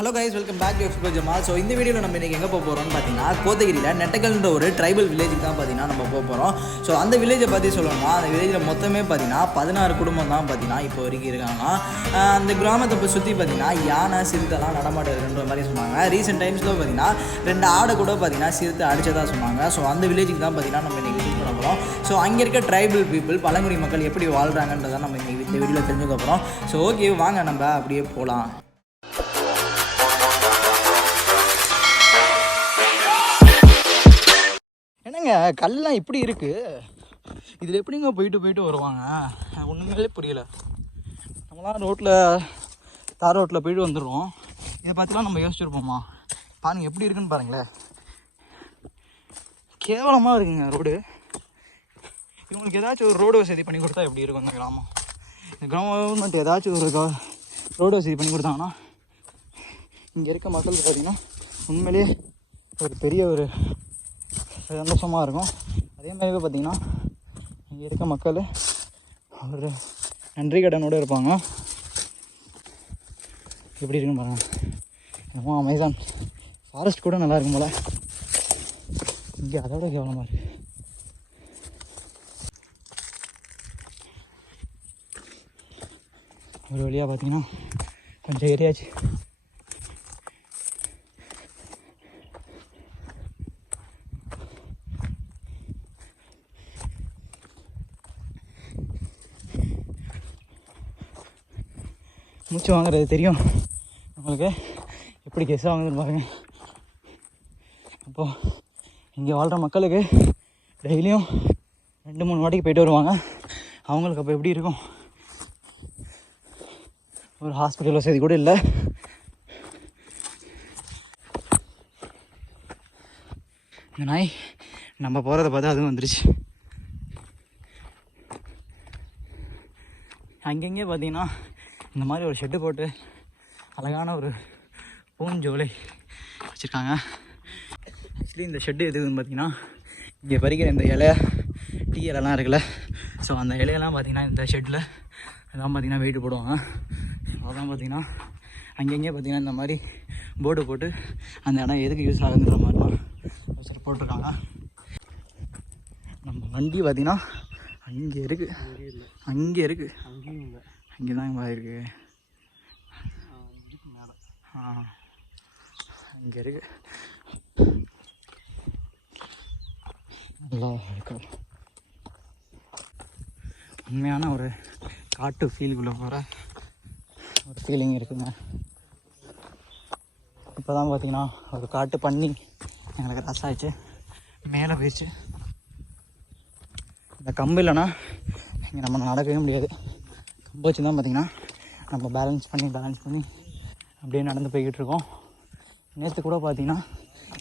Hello guys, welcome back to explore Jamal. So இந்த வீடியோவில் நம்ம இன்றைக்கி எங்கே போக போகிறோம்னு பார்த்தீங்கன்னா, கோத்தகிரியில் நெட்டகல்ன்ற ஒரு ட்ரைபல் வில்லேஜுக்கு தான் பார்த்தீங்கன்னா நம்ம போக போகிறோம். ஸோ அந்த வில்லேஜை பற்றி சொல்லணும்னா, அந்த வில்லேஜில் மொத்தமே பார்த்தீங்கன்னா 16 குடும்பம் தான் பார்த்தீங்கன்னா இப்போ வரைக்கும் இருக்காங்கன்னா. அந்த கிராமத்தை இப்போ சுற்றி பார்த்தீங்கன்னா யானை சிறுத்தைலாம் நடமாட்டம் இருக்குன்ற மாதிரி சொன்னாங்க. ரீசெண்ட் டைம்ஸில் பார்த்தீங்கன்னா 2 ஆடை கூட பார்த்தீங்கன்னா சிறுத்தை அடிச்சதாக சொன்னாங்க. ஸோ அந்த வில்லேஜுக்கு தான் பார்த்தீங்கன்னா நம்ம இன்றைக்கி விசிட் பண்ண போகிறோம். ஸோ அங்கே இருக்க ட்ரைபல் பீப்புள், பழங்குடி மக்கள் எப்படி வாழ்கிறாங்கன்றதை நம்ம இன்றைக்கி இந்த வீடியோவில் தெரிஞ்சுக்க போகிறோம். ஸோ ஓகே, வாங்க நம்ம அப்படியே போகலாம். என்னங்க கல்லாம் இப்படி இருக்குது, இதில் எப்படிங்க போயிட்டு வருவாங்க? ஒன்றுமே புரியல. நம்மளாம் தார் ரோட்டில் போயிட்டு வந்துடுவோம். இதை பார்த்துலாம் நம்ம யோசிச்சுருப்போமா? பாருங்கள் எப்படி இருக்குன்னு பாருங்களேன், கேவலமாக இருக்குங்க ரோடு. இவங்களுக்கு ஏதாச்சும் ஒரு ரோடு வசதி பண்ணி கொடுத்தா எப்படி இருக்கும் இந்த கிராமம்? இந்த கவர்மெண்ட் ஏதாச்சும் ஒரு ரோடு வசதி பண்ணி கொடுத்தாங்கன்னா இங்கே இருக்க மக்களுக்கு பார்த்திங்கன்னா உண்மையிலே ஒரு பெரிய ஒரு சந்தோஷமாக இருக்கும். அதே மாதிரி பார்த்திங்கன்னா இங்கே இருக்க மக்கள் ஒரு நன்றி கடனோடு இருப்பாங்க. எப்படி இருக்குன்னு பாருங்கள். நம்ம அமேசான் ஃபாரஸ்ட் கூட நல்லா இருக்கும் போல், இங்கே அதோட கேவலமாக இருக்குது. ஒரு வழியாக பார்த்திங்கன்னா கொஞ்சம் ஏரியாச்சு. மூச்சு வாங்குறது தெரியும் நம்மளுக்கு, எப்படி கெஸ் வாங்குதுன்னு பாருங்கள். அப்போது இங்கே வாழ்கிற மக்களுக்கு டெய்லியும் 2-3 வாட்டிக்கு போய்ட்டு வருவாங்க. அவங்களுக்கு அப்போ எப்படி இருக்கும்? ஒரு ஹாஸ்பிட்டல் வசதி கூட இல்லை. இந்த நாய் நம்ம போகிறத பார்த்தா அதுவும் வந்துருச்சு. அங்கங்கே பார்த்தீங்கன்னா இந்த மாதிரி ஒரு ஷெட்டு போட்டு அழகான ஒரு பூஞ்சோலை வச்சுருக்காங்க. ஆக்சுவலி இந்த ஷெட்டு எதுக்குன்னு பார்த்தீங்கன்னா, இங்கே பறிக்கிற இந்த டீ இலைலாம் இருக்குல்ல, ஸோ அந்த இலையெல்லாம் பார்த்திங்கன்னா இந்த ஷெட்டில் அதான் பார்த்திங்கன்னா வெயிட்டு போடுவாங்க. அதான் பார்த்திங்கன்னா அங்கங்கே பார்த்திங்கன்னா இந்த மாதிரி போர்டு போட்டு அந்த இடம் எதுக்கு யூஸ் ஆகுதுன்ற மாதிரிலாம் அவசரம் போட்டிருக்காங்க. நம்ம வண்டி பார்த்திங்கன்னா அங்கே இருக்குது, அங்கே தான் இங்கே இருக்குது, அங்கே இருக்குது. நல்லா இருக்கு. உண்மையான ஒரு காட்டு ஃபீலுக்குள்ளே போகிற ஒரு ஃபீலிங் இருக்குங்க. இப்போ தான் பார்த்திங்கன்னா ஒரு காட்டு பண்ணி எங்களுக்கு ரசம் ஆயிடுச்சு, மேலே போயிடுச்சு. இந்த கம்பு இல்லைன்னா இங்கே நம்ம நடக்கவே முடியாது. கம்பு வச்சு தான் பார்த்திங்கன்னா நம்ம பேலன்ஸ் பண்ணி அப்படியே நடந்து போய்கிட்டு இருக்கோம். நேற்று கூட பார்த்திங்கன்னா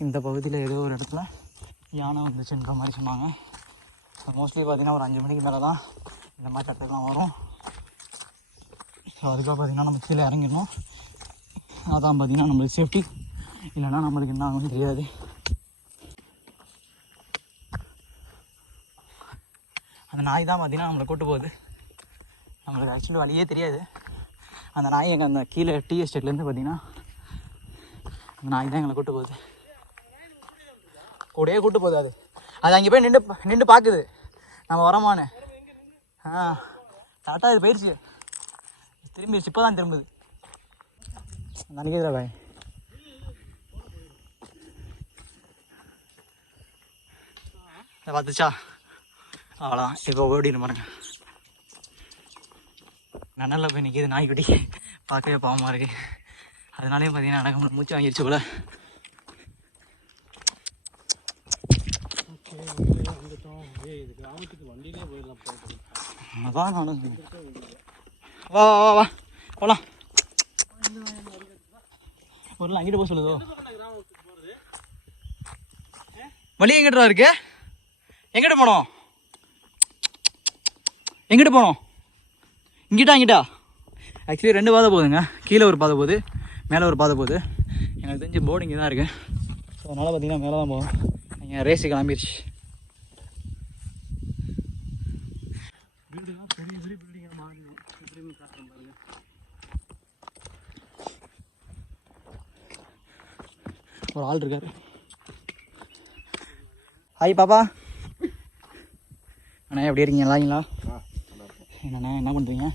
இந்த பகுதியில் ஏதோ ஒரு இடத்துல யானை வந்துச்சுன்ற மாதிரி சொன்னாங்க. மோஸ்ட்லி பார்த்திங்கன்னா ஒரு 5 மணிக்கு மேலே தான் இந்த மாதிரி இடத்துக்குலாம் வரும். ஸோ அதுக்காக பார்த்திங்கன்னா நம்ம கீழே இறங்கிடணும். அதான் பார்த்திங்கன்னா நம்மளுக்கு சேஃப்டி, இல்லைன்னா நம்மளுக்கு என்ன ஆகும்னு தெரியாது. அந்த நாய் தான் பார்த்திங்கன்னா நம்மளை கூட்டு போகுது. நம்மளுக்கு ஆக்சுவலி வழியே தெரியாது. அந்த நாய் எங்கள் அந்த கீழே டீ எஸ்டேட்லேருந்து பார்த்திங்கன்னா அந்த நாய் தான் எங்களை கூட்டு போகுது. கூடயே கூட்டு போகுது. அது அங்கே போய் நின்று பார்க்குது நம்ம வரமானு. டாட்டா இது போயிடுச்சு, திரும்பிடுச்சு, இப்போ தான் திரும்புது. நினைக்கிறா பாய். பார்த்துச்சா, அவ்வளோதான். இப்போ ஓடினு பாருங்க. நன்னல்ல போய் நிற்கிது நாய்க்குட்டி, பார்க்கவே பாவமாக இருக்குது. அதனாலே பார்த்தீங்கன்னா நடக்க மூச்சு வாங்கிடுச்சு போல. அதான் நானும் வா வா வா போகலாம். ஒரு அங்கிட்டு போக சொல்லுதோ. வழி எங்கிட்ட இருக்கு? எங்கிட்ட போனோம்? இங்கிட்டா? ஆக்சுவலி 2 பாதை போகுதுங்க. கீழே ஒரு பாதை போகுது, மேலே ஒரு பாதை போகுது. எனக்கு தெரிஞ்சு போர்டு இங்கே தான் இருக்குது. ஸோ அதனால் பார்த்தீங்கன்னா மேலே தான் போகும். நீங்கள் ரேஸு கிளம்பிடுச்சு. ஒரு ஆள் இருக்கார். ஹாய் பாப்பா. அண்ணா எப்படி இருக்கீங்க? நல்லாங்களா? என்னண்ணா என்ன பண்ணுறீங்க?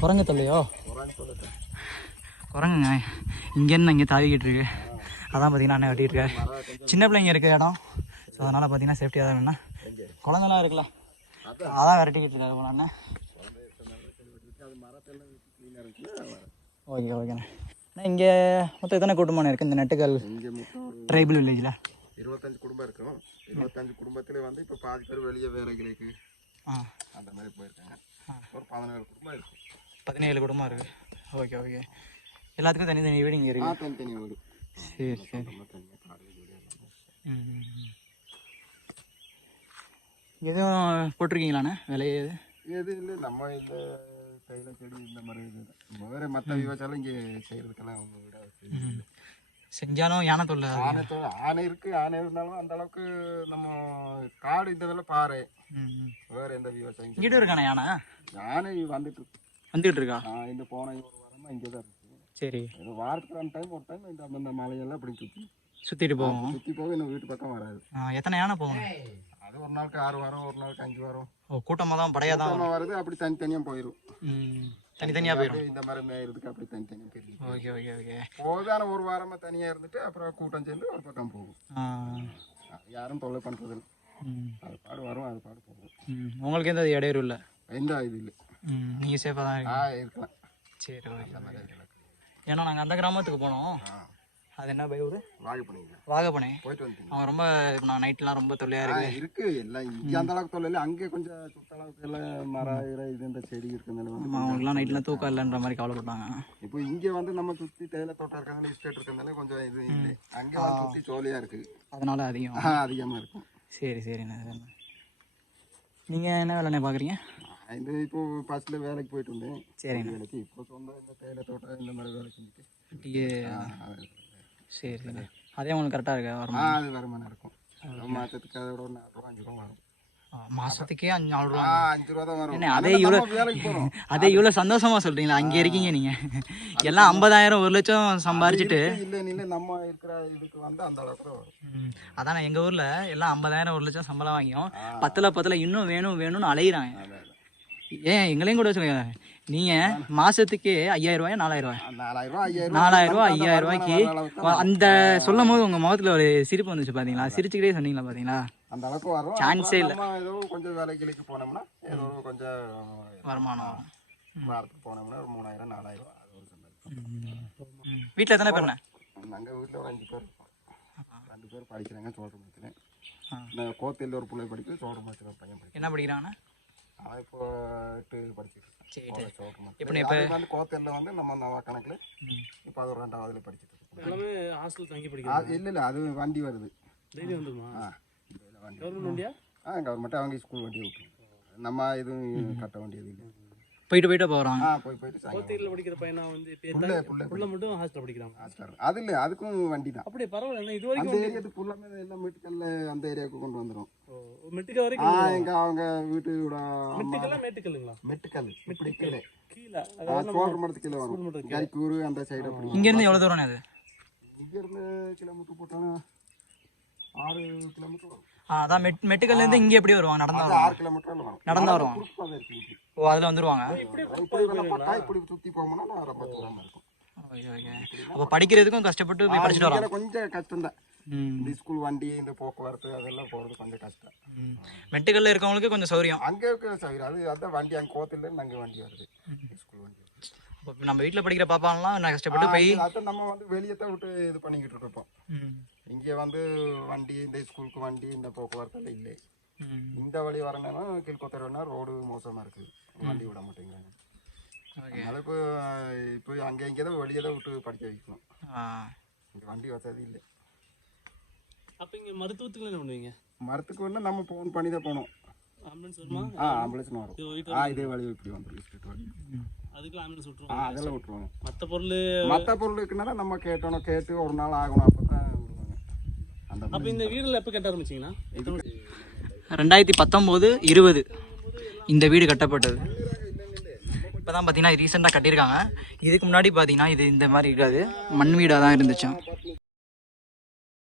குரங்கு தொல்லையோ? குரங்குங்க இங்கேருந்து இங்கே தாவிக்கிட்டு இருக்கு. அதான் பார்த்தீங்கன்னா அண்ணன் வெட்டிகிட்டு இருக்கேன். சின்ன பிள்ளைங்க இருக்க இடம், ஸோ அதனால் பார்த்தீங்கன்னா சேஃப்டியாக தான் வேணும்னா குழந்தைலாம் இருக்குல்ல, அதான் விரட்டிக்கிட்டு இருக்காரு போல அண்ணன். ஓகே ஓகேண்ணே. அண்ணா இங்கே மொத்தம் எத்தனை குடும்பம் இருக்குது இந்த நெட்டுக்கல் ட்ரைபல் வில்லேஜில்? 25 குடும்பம் இருக்கும். 25 குடும்பத்தில் வந்து இப்போ பாதி பேர் வெளியே வேலைகளுக்கு அந்த மாதிரி போயிருக்காங்க. ஒரு 17 குடும்பம் இருக்கும். 17 குடும்பம் இருக்குது. Okay okay. எல்லாத்துக்கும் தனித்தனி வீடு இங்கே இருக்குது? தனித்தனி வீடு. சரி சரி. எதுவும் போட்டிருக்கீங்களாண்ணே விலையை? எது இல்லை, நம்ம இந்த கையில் செடி இந்த மாதிரி இது வேறு மற்ற விவசாயம் இங்கே செய்கிறதுக்கெல்லாம் அவங்க விட செஞ்சாலும் யானை தொல்லை. ஆனை இருக்குது. ஆனை இருந்தாலும் அந்த அளவுக்கு நம்ம காடு இந்த இதில் பாறை வேறு எந்த விவசாயம் இங்கிட்ட இருக்கானே யானை? யானை வந்துட்டு இருக்கா? இந்த போன ஒரு வாரமாக இங்கே தான் இருக்குது. சரி. வாரத்துக்கு ஒரு டைம் இந்த மலையெல்லாம் இப்படி சுற்றிட்டு போவோம். சுற்றி போக இன்னும் வீட்டு பக்கம் வராது. எத்தனை யானை போகும்? அது ஒரு நாளுக்கு 6 வாரம், ஒரு நாளுக்கு 5 வாரம். கூட்டமாக தான் படையாக தான் வருது. அப்படி தனித்தனியாக போயிடும். தனித்தனியாக போயிடும். இந்த மாதிரி மேயிறதுக்கு அப்படி தனித்தனியாக போயிடும். Okay okay okay. போதான ஒரு வாரமாக தனியாக இருந்துட்டு அப்புறம் கூட்டம் சேர்ந்து ஒரு பக்கம் போகும். யாரும் தொல்லை பண்ணுறதில்ல. அது பாடு வரும், அது பாடு போகும். உங்களுக்கு எந்த இடையூறு இல்லை? எந்த இது இல்லை. நீங்கள் சேஃபாக தான் இருக்கலாம். சரி ஓகே. ஏன்னா நாங்கள் அந்த கிராமத்துக்கு போனோம். அது என்ன பை ஊர்? வாகப்பனை. போயிட்டு வந்து அவன் ரொம்ப நான் நைட்லாம் ரொம்ப தொல்லையாக இருக்கு எல்லாம் இங்கே அந்த அளவுக்கு தொல்லை இல்லை. அங்கே கொஞ்சம் சுத்தளவுக்கு எல்லாம் மரம் இது இந்த செடி இருக்குதுன்னு அவங்களுக்குலாம் நைட்லாம் தூக்கம் இல்லைன்ற மாதிரி கவலைப்பட்டாங்க. இப்போ இங்கே வந்து நம்ம சுற்றி தேயிலை தோட்டம் இருக்காங்க, எஸ்டேட் இருக்கிறதுனால கொஞ்சம் இது இல்லை. அங்கே சுற்றி ஜோலியாக இருக்குது, அதனால அதிகமாக இருக்கும். சரி சரிண்ணே. நீங்கள் என்ன வேலைண்ணே பார்க்குறீங்க? இந்த இப்போ ஃபஸ்ட்டில் வேலைக்கு போயிட்டு இருந்தேன். சரி வேலைக்கு இப்போ சொந்தம் இந்த தேயிலை தோட்டம் இந்த மாதிரி வேலை செஞ்சுட்டு. சரி சரி. அதே உங்களுக்கு கரெக்டாக இருக்கா? அது வருமானம் இருக்கும். மாதத்துக்கு அதோட ஒரு 4 ரூபா 5 ரூபா வரும். மாதத்துக்கே 4 ரூபா 5 ரூபா தான் வரும். அதே இவ்வளோ சந்தோஷமா சொல்கிறீங்களா? அங்கே இருக்கீங்க நீங்கள் எல்லாம் 50,000 1 லட்சம் சம்பாரிச்சிட்டு. இல்லை நம்ம இருக்கிற இதுக்கு வந்து அந்த அளவுக்கு வரும். அதானே எங்கள் ஊரில் எல்லாம் 50,000 1 லட்சம் சம்பளம் வாங்கியும் 10 இன்னும் வேணும்னு அலையிறாங்க. ஏன் எங்களையும் கூட சொல்லுங்க, நீங்கள் மாதத்துக்கு 5,000 ரூபாயா 4,000 ரூபாய்? 4,000 ரூபா 5,000 ரூபாய்க்கு அந்த சொல்லும் போது உங்கள் முகத்தில் ஒரு சிரிப்பு வந்துச்சு பார்த்தீங்களா? சிரிச்சுக்கிட்டே சொன்னீங்களா பார்த்தீங்களா? அந்த அளவுக்கு வரும். சான்ஸே இல்லை. ஏதோ கொஞ்சம் வேலைக்கு போனோம்னா ஏதோ கொஞ்சம் வருமானம். வாரத்துக்கு போனோம்னா ஒரு 3,000 4,000 அது ஒரு சம்பளம். வீட்டில் எத்தனை பேருண்ணே? நாங்கள் வீட்டில் ஒரு 5 பேர் இருக்கோம். 2 பேர் படிக்கிறாங்க சோழமரத்தில். இந்த கோத்தையில் ஒரு பிள்ளை படிக்குது, சோழமரத்தில் ஒரு பையன் படிக்கும். என்ன படிக்கிறாங்கன்னா? அவன் இப்போ 8 படிச்சுட்டு இப்போ வந்து கோத்தையில் வந்து நம்ம கணக்கில் இப்போ அது ஒரு 2ஆவதுல படிச்சுட்டு இருக்கோம். எல்லாமே ஹாஸ்டல் தங்கி படிக்கிறாங்க. இல்லை அது வண்டி வருது. டெய்லி வந்துருமா? வண்டி கவர்மெண்ட் வண்டியா? கவர்மெண்ட்டு அவங்க ஸ்கூல் வண்டி விட்டுருவோம். நம்ம எதுவும் கட்ட வேண்டியது இல்லை. போயிட்டு போகிறாங்க. போயிட்டு கோத்தையில் படிக்கிற பையனா வந்து புள்ள மட்டும் ஹாஸ்டல் படிக்கிறாங்க. அது இல்லை, அதுக்கும் வண்டி தான். அப்படியே பரவாயில்ல. இது வரைக்கும் அந்த ஏரியாவுக்கு ஃபுல்லாமே எல்லாம் மெட்டுக்கல்ல அந்த ஏரியாவுக்கு கொண்டு வந்துடும். மெட்டுக்கல் வரைக்கும் எங்க அவங்க வீட்டோட மேட்டுக்கல்லுங்களா? மெட்டுக்கல் இப்படி கீழே கீழே கீழே வரும். கரிக்கூர் அந்த சைடு. அப்படி இங்கேருந்து எவ்வளோ தூரம் அது? இங்கேருந்து கிலோமீட்டர் போட்டாலும் 6 கிலோமீட்டர் வரும். அதான் மெட்டுக்கல்லேருந்து இங்கே எப்படி வருவாங்க? நடந்து 6 கிலோமீட்டர் வரும். நடந்து வருவாங்க. ஓ, அதில் வந்துருவாங்க. இப்படி சுற்றி போகணும்னா ரொம்ப தூரமாக இருக்கும். Okay okay. அப்போ படிக்கிறதுக்கும் கஷ்டப்பட்டு போய் படிச்சுட்டு வரோம். கொஞ்சம் கஷ்டம் தான். இந்த ஸ்கூல் வண்டி இந்த போக்குவரத்து அதெல்லாம் போகிறது கொஞ்சம் கஷ்டம். மெட்டுக்கல்ல இருக்கவங்களுக்கு கொஞ்சம் சௌரியம். அங்கே இருக்க சௌரியம் அது அதான் வண்டி அங்கே கோத்திலேருந்து அங்கே வண்டி வருது, ஸ்கூல் வண்டி. நம்ம வீட்டில் படிக்கிற பாப்பாலாம் நான் கஷ்டப்பட்டு போய் அதான் நம்ம வந்து வெளியே தான் விட்டு இது பண்ணிக்கிட்டு இருப்போம். இங்கே வந்து வண்டி இந்த ஸ்கூலுக்கு வண்டி இந்த போக்குவரத்து இல்லை. இந்த வழி வரணும்னா கீழ்கொத்தரனா ரோடு மோசமாக இருக்குது, வண்டி விட மாட்டேங்கிறாங்க. அதனால இப்போ அங்கே இங்கே தான் வெளியே தான் விட்டு படிக்க வைக்கணும். இங்கே வண்டி வசதி இல்லை. அப்போ இங்கே மருத்துவத்துக்கு என்ன பண்ணுவீங்க? மரத்துக்கு வந்து நம்ம ஃபோன் பண்ணி தான் போகணும். ஆம்புலன்ஸ் வருமா? ஆம்புலன்ஸ் வரும். இதே வழி இப்படி வந்துடும், ஸ்ட்ரீட் வழி. அதுக்கு ஆம்புலன்ஸ் விட்டுருவாங்க. அதெல்லாம் விட்டுருவாங்க. மற்ற பொருளுக்குன்னா நம்ம கேட்டு ஒரு நாள் ஆகணும், அப்போ தான் விடுவாங்க. அப்போ இந்த வீடில் எப்போ கட்ட ஆரம்பிச்சிங்கன்னா? 2019 20 இந்த வீடு கட்டப்பட்டது. இப்போ தான் பார்த்தீங்கன்னா ரீசெண்டாக கட்டியிருக்காங்க. இதுக்கு முன்னாடி பார்த்தீங்கன்னா இது இந்த மாதிரி இருக்காது, மண் வீடாக தான் இருந்துச்சு.